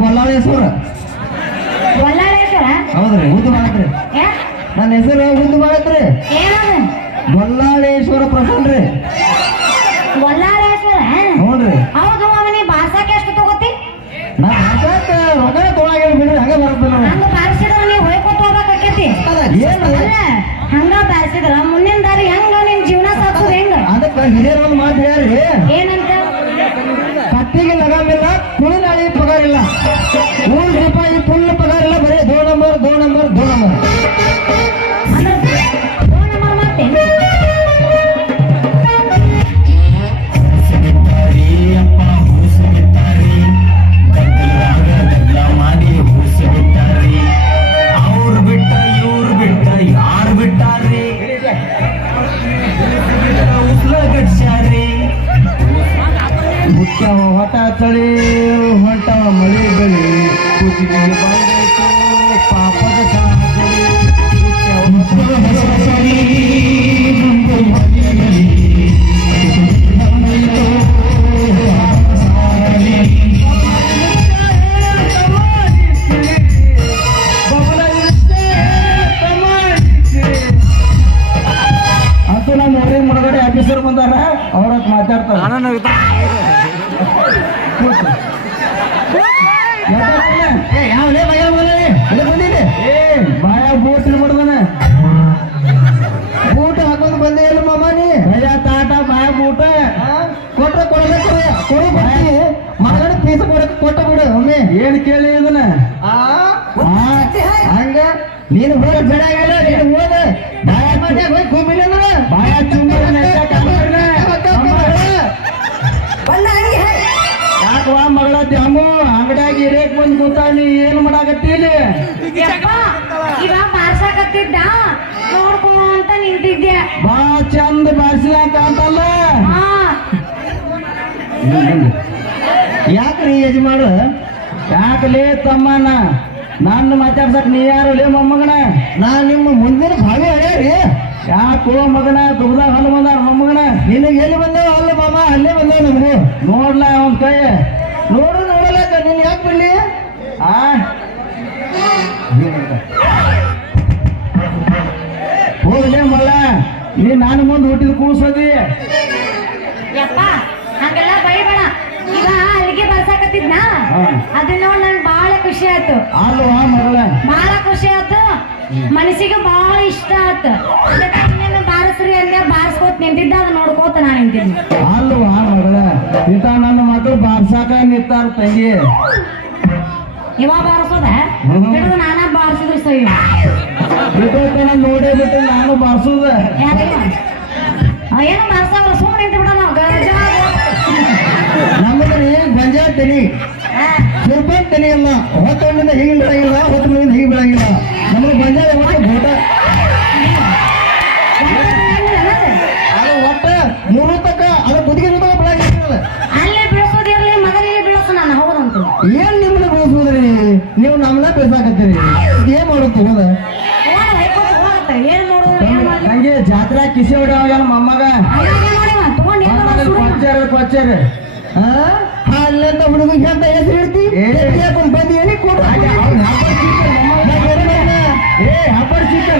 ಗೊಲ್ಲಾಳೇಶ್ವರ ಹೆಸರು ಹೌದ್ರಿ ಉದ್ದು ಮಾಡತ್ರಿ ನನ್ನ ಹೆಸರು ಉದ್ದು ಮಾಡತ್ರಿ ಬಲ್ಲಾಳೇಶ್ವರ ಪ್ರಸನ್ನ ರೀ. ನೋಡ್ರಿ. ನಾ ಭಾಷಾಕ ರೊಕ್ಕ ಬಿಡ್ರಿ ಹಂಗೆ ಬರುತ್ತೆ ಹಂಗ ಬಾರಿಸಿದ್ರ ಮುಂದಿನ ದಾರಿ ಹೆಂಗ ನಿನ್ ಜೀವನ ಸಾಕೋದು ಹೆಂಗ? ಅದಕ್ಕೆ ಹಿರಿಯರು ಒಂದು ಮಾತು ಹೇಳ್ರಿ. ಏನಂತ? ಕತ್ತಿಗೆ ಲಗಾಮಿಲ್ಲ ಕುಳಿನಾಳಿ ಹುಟ್ಟ್ಯಾವ ಹೊಟ ಚಳಿ ಹೊಂಟವ ಮಳಿ ಬೆಳಿ ಕುದಿಗೆ ಬಂದೈತು ಪಾಪದ ಸಾಗರಿ ಹುಟ್ಟ್ಯಾವ ಅದು ನಮ್ಮ ಊರಿನ ಮುಳುಗಡೆ ಆಫೀಸರ್ ಬಂದಾರ ಅವ್ರ ಹತ್ರ ಮಾತಾಡ್ತಾರ ಏ, ಯಾವ್ಲೇ ಮಗನೇ? ಇಲ್ಲಿ ಬಂದಿದೆ. ಏ, ಮಾಡ್ದಾನ ಬೂಟ್ ಹಾಕೊಂಡ್ ಬಂದೆ ಇಲ್ಲ ಮಾಮ ನೀ ಭಯ ತಾಟ ಬಾಯ ಬೂಟ ಕೊಟ್ಟ ಕೊಡ್ಬೇಕು ಕೊಡು ಬಾಯಿ ಮಗನ ಪೀಸ ಕೊಡಕ್ಕೆ ಕೊಟ್ಟ ಬಿಡು ಒಮ್ಮೆ ಏನ್ ಕೇಳಿ ಇದನ್ನ ಆ, ಹಂಗ ನೀನು ಹೋಗ ಜಡ ಆಗಲ್ಲ ನೀನು ಹೋದ ಮಗಳ ದ್ಯಾಮು ಅಂಗಡಿಯಾಗ ಇರೇಕ್ ಬಂದ್ ಕೂತಾಳಿ ಏನ್ ಮಾಡಾಕತ್ತಿ ಇಲ್ಲಿ? ಯಪ್ಪ ಇವ ಬಾರ್ಸಕತ್ತಿದ್ದ ಅಂತ ನಿಂತಿದ್ದೆ. ಬಾ ಚಂದ ಹಾ. ಯಾಕ್ರಿ ಯಜಮಾನ ಯಾಕಲೇ ತಮ್ಮನ ನನ್ನ ಮಾತಾಡ್ಸಕ್ ನೀ ಯಾರು ಲೇ ಮೊಮ್ಮಗನ? ನಾ ನಿಮ್ಮ ಮುಂದಿನ ಭಾವಿ ಹೇಳಿ ಯಾಕೋ ಮಗನ? ದುಗ್ದಾಗ ಹಲ್ಲು ಬಂದಾರ ಮೊಮ್ಮಗನ? ನಿನಗೆ ಎಲ್ಲಿ ಬಂದಾವ? ಅಲ್ಲ ಮಾಮ ಅಲ್ಲೇ ಬಂದಾವ ನಿಮ್ಗೆ. ನೋಡ್ಲಾ ಅವನ್ ಕೈ. ನೋಡು ನೀನ್ ಯಾಕೆ ಬಿಡ್ಲಿ? ಆ? ಹೋಗ್ಲೇ ಮಲ್ಲ ನೀ ನಾನು ಮುಂದೆ ಹುಟ್ಟಿದ ಕೂಸದಿ. ಯಪ್ಪ ಹಂಗೆಲ್ಲ ಬೈಬೇಡ. ಇವ ಅಲ್ಲಿಗೆ ಬರ್ಸಕತ್ತಿದ್ನ. ಅದನ್ನ ನೋಡಿ ನನ್ಗೆ ಬಹಳ ಖುಷಿ ಆಯ್ತು. ಅಲ್ವಾ ಮಗಳ. ಬಹಳ ಖುಷಿ ಆಯ್ತು. ಮನಸ್ಸಿಗೆ ಬಹಳ ಇಷ್ಟ ಆಯ್ತು. ಬಾರಸ್ರಿ ಅಂದೆ ಬಾರಿಸ್ಕೋತ ನಿಂತಿದ್ದ ಅದ್ ನೋಡ್ಕೋತ ನಾನು ಅಲ್ವಾ ಮಗಳ. ಇಂತ ಮಕ್ಕಳು ಬಾರ್ಸಾಕ ನಿಂತಾರ ತಂಗಿ. ಇವ ಬಾರಿಸೋದ. ಹಿಡಿದು ನಾನ ಬಾರಿಸಿದ್ರು ಸರಿ. ಬಿಟ್ಟೋತನ ನೋಡೇ ಬಿಟ್ಟು ನಾನು ಬಾರ್ಸುದ. ಏನು ಬಾರ್ಸಾವಲ್ಲ ಸುಮ್ಮನೆ ನಿಂತು ಬಿಡ ನಾವು ಗಜ ನಮ್ಮದ್ರಿ ಗಂಜಾ ತನಿ ಸುರ್ಬನ್ ತನಿ ಅಲ್ಲ. ಹೊತ್ತ ಹೀಗೆ ಬಿಡಂಗಿಲ್ಲ ಹೊತ್ತ ಹೀಗೆ ಬಿಡಂಗಿಲ್ಲ ನಮಗೆ ಗಂಜಾ ಯಾವಾಗ ಗೋಟ ಮಾಡೋದು ನಂಗೆ ಜಾತ್ರಾ ಕಿಸಿ ಹೊಡ್ಯಾವ ಮೊಮ್ಮಗ. ಕೊಚ್ಚಾರ ಕೊಚ್ಚಾರ ಅಲ್ಲಂತ ಹುಡುಗ ಅಂತ ಹೆಸರು ಬಂದಿ ಏನಿ ಕೊಡು ಏ ಹಬ್ಬದ ಚಿಕ್ಕ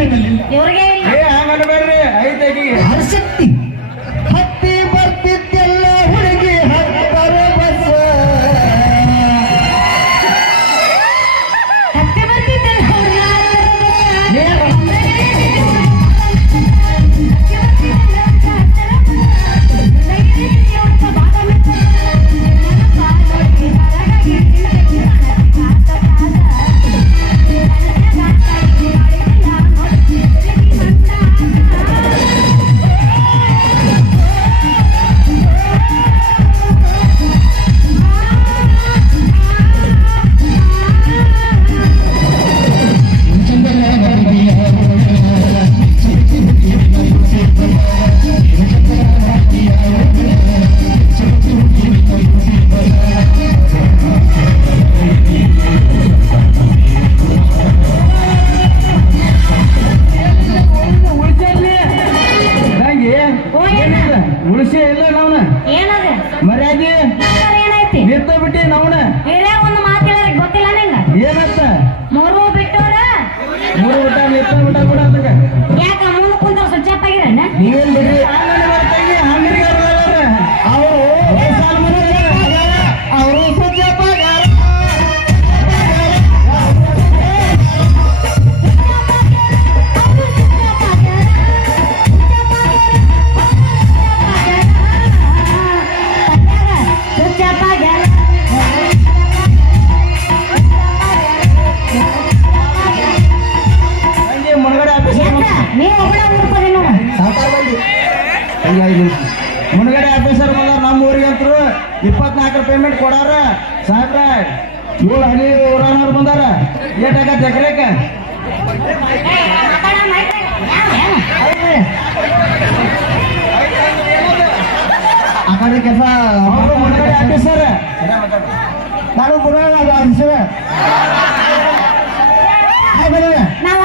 ಏ ಹಂಗನ್ನ ಬೇಡ್ರಿ. ಐತೆ ಹರ್ಷಕ್ತಿ ಮುಳುಗಡೆ ಆಫೀಸರ್ ಬಂದಾರ ನಮ್ಮ ಊರಿಗಂತರು. ಇಪ್ಪತ್ನಾಲ್ಕರ ಪೇಮೆಂಟ್ ಕೊಡಾರ. ಸಾಕ್ರ ಏಳು ಹದಿನೈದು ಊರನವ್ರು ಬಂದಾರ. ಏಟಾಗತ್ತೆ ಎಕರೆಕ? ಆ ಕಡೆ ಕೆಲಸ ಮುನ್ಗಡೆ ಆಫೀಸರ್ ನಾನು ಮುಳುಗಡೆ ಆಫೀಸರ್ ನಾವು